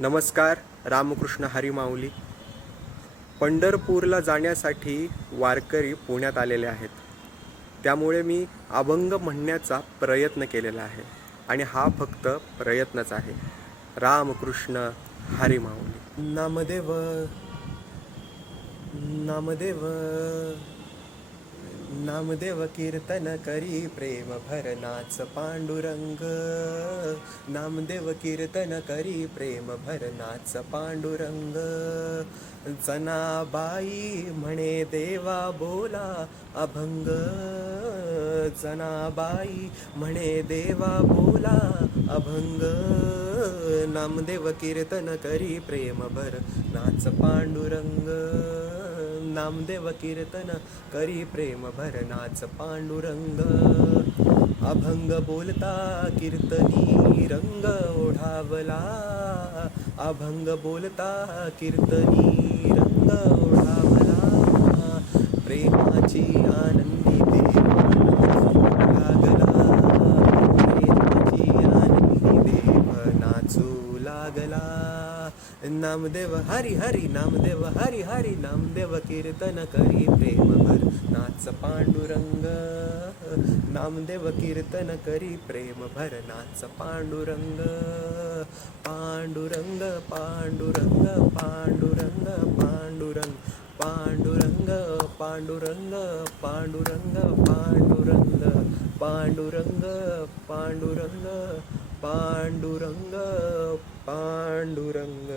नमस्कार. रामकृष्ण हरी माऊली. पंढरपूरला जाण्यासाठी वारकरी पुण्यात आलेले आहेत. त्यामुळे मी अभंग म्हणण्याचा प्रयत्न केलेला आहे आणि हा फक्त प्रयत्नच आहे. रामकृष्ण हरी माऊली. नामदेव नामदेव नामदेव कीर्तन करी प्रेम भरनाच पांडुरंग. नामदेव कीर्तन करी प्रेम भरनाच पांडुरंग. जनाबाई म्हणे देवा बोला अभंग. जनाबाई म्हणे देवा बोला अभंग. नामदेव कीर्तन करी प्रेम भरनाच पांडुरंग. नामदेव कीर्तन करी प्रेम भरनाच पांडुरंग. अभंग बोलता कीर्तनी रंग ओढावला. अभंग बोलता कीर्तनी रंग ओढावला. प्रेमाची आनंदी देव लागला. प्रेमाची आनंदी देव नाचू लागला. नामदेव हरी हरी नामदेव हरी हरी. नामदेव कीर्तन करी प्रेम भरनाच पांडुरंग. नामदेव कीर्तन करी प्रेम भरनाच पांडुरंग. पांडुरंग पांडुरंग पांडुरंग पांडुरंग पांडुरंग पांडुरंग पांडुरंग पांडुरंग पांडुरंग पांडुरंग पांडुरंग पांडुरंग.